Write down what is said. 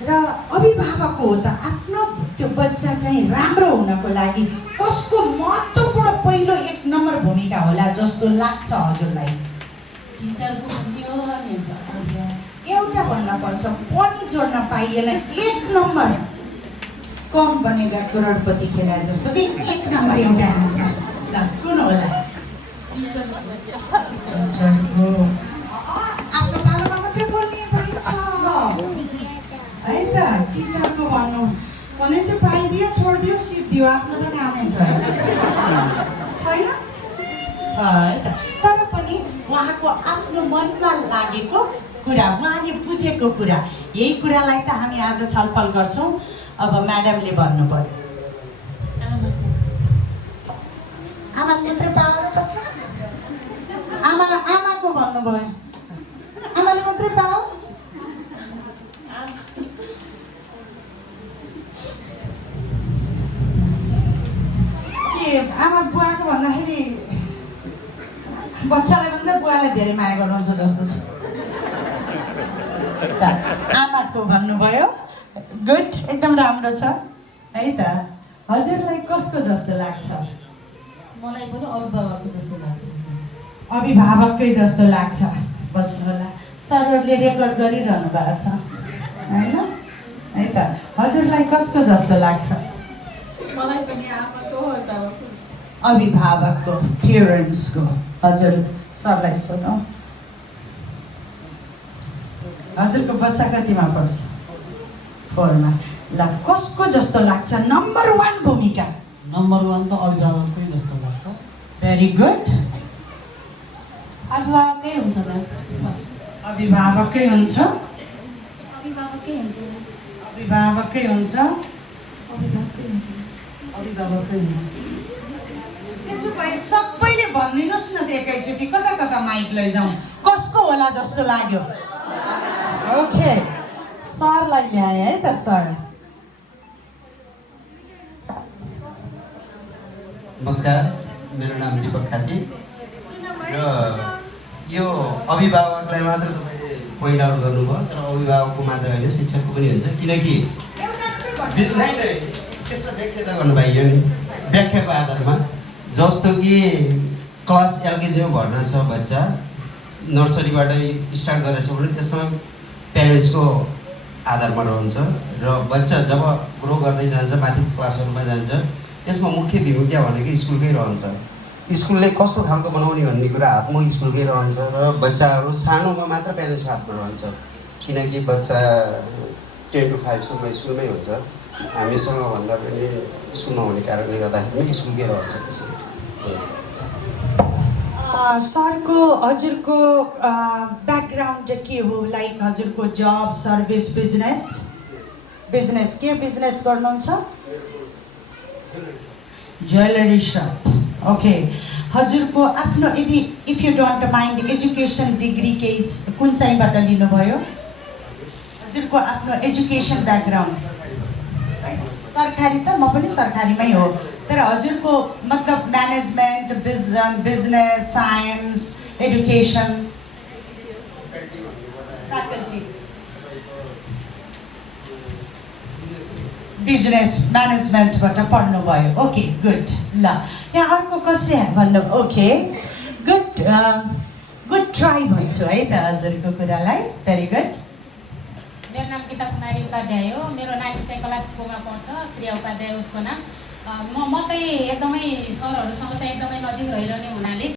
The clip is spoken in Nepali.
र अभिभावक हो त आफ्नो त्यो बच्चा चाहिँ राम्रो हुनको लागि कसको महत्त्वपूर्ण पहिलो 1 नम्बर भूमिका होला जस्तो लाग्छ हजुरलाई? टिचरको पनि हो अनि एउटा भन्न पर्छ, पनि जोड्न पाइएन। 1 नम्बर कौन बनेगा करोडपति खेला जस्तो कि 1 नम्बर एउटा आन्सर ल कुन होला? टिचरको आफ्नो पालोमा मात्रै बोल्ने पाइन्छ है त। टिचरको भन्नु भनेपछि पाइदियो छोडिदियो सिद्धियो, आफ्नो त कामै छैन छैन छ है त। तर पनि उहाँको आफ्नो मनमा लागेको कुरा, उहाँले बुझेको कुरा, यही कुरालाई त हामी आज छलफल गर्छौँ। अब म्याडमले भन्नु पर्यो। आमाले मात्रै पावर पर्छ? आमाको भन्नुभयो, आमाले मात्रै पावर? आमा बुवाको भन्दाखेरि बच्चालाई भन्दा बुवालाई धेरै माया गर्नुहुन्छ जस्तो छ। आमाको भन्नुभयो, गुड, एकदम राम्रो छ है त। हजुरलाई कसको जस्तो लाग्छ? मलाई पनि अभिभावकको जस्तो लाग्छ। अभिभावककै जस्तो लाग्छ। बस्नु होला, सरहरूले रेकर्ड गरिरहनु भएको छ होइन है त। हजुरलाई कसको जस्तो लाग्छ? मलाई पनि आमाको अभिभावकको, पेरेन्ट्सको। हजुर सरलाई सोधौँ, हजुरको बच्चा कतिमा पढ्छ? 4 मा। ल कसको जस्तो लाग्छ नम्बर 1 भूमिका? नम्बर 1 त अभिभावककै जस्तो लाग्छ। Very good. अभिभावकै हुन्छ म्याम। अभिभावकै हुन्छ। अभिभावकै हुन्छ। अभिभावकै हुन्छ। अभिभावकै हुन्छ। अभिभावकै हुन्छ। त्यसो भए सबैले भनिदिनुहोस् न त एकैचोटि, कता कता माइक लैजाउँ, कसको होला जस्तो लाग्यो? ओके, सरलाई ल्याएँ है त। सर नमस्कार, मेरो नाम दीपक खाती र यो अभिभावकलाई मात्र तपाईँले पोइन्ट आउट गर्नुभयो, तर अभिभावकको मात्र होइन शिक्षकको पनि हुन्छ। किनकि नै त्यस्तो व्याख्या गर्नु पाइयो नि, व्याख्याको आधारमा। जस्तो कि क्लास एलकेजीमा भर्ना छ बच्चा, नर्सरीबाट स्टार्ट गरेछ भने त्यसमा प्यारेन्ट्सको आधारमा रहन्छ र बच्चा जब ग्रो गर्दै जान्छ, माथि क्लासहरूमा जान्छ, त्यसमा मुख्य भूमिका भनेको स्कुलकै रहन्छ। स्कुलले कस्तो खालको बनाउने भन्ने कुरा हातमा स्कुलकै रहन्छ र बच्चाहरू सानोमा मात्र प्यारेन्ट्सको हातमा रहन्छ। किनकि बच्चा 10 to 5 सम्म स्कुलमै हुन्छ, हामीसँग भन्दा पनि स्कुलमा हुने कारणले गर्दाखेरि पनि स्कुलकै रहन्छ। सरको हजुरको ब्याकग्राउन्ड के हो? लाइक हजुरको जब, सर्भिस, बिजनेस के बिजनेस गर्नुहुन्छ? Jewellery shop. ओके, हजुरको आफ्नो यदि if you don't mind education degree केही कुन चाहिँबाट लिनुभयो? हजुरको आफ्नो एजुकेसन ब्याकग्राउन्ड सरकारी त, म पनि सरकारीमै हो, तर हजुरको मतलब management, business, science, education, faculty, business म्यानेजमेन्टबाट पढ्नुभयो। Okay, good. ल यहाँ अर्को कसले भन्नु? ओके, गुड, गुड ट्राई भन्छु है त हजुरको कुरालाई। Very good. मेरो नाम गीता कुमारी उपाध्याय हो। मेरो नानी चाहिँ क्लास 2 मा पढ्छ, श्रेया उपाध्याय उसको नाम। म चाहिँ एकदमै सरहरूसँग चाहिँ एकदमै नजिक रहिरहने हुनाले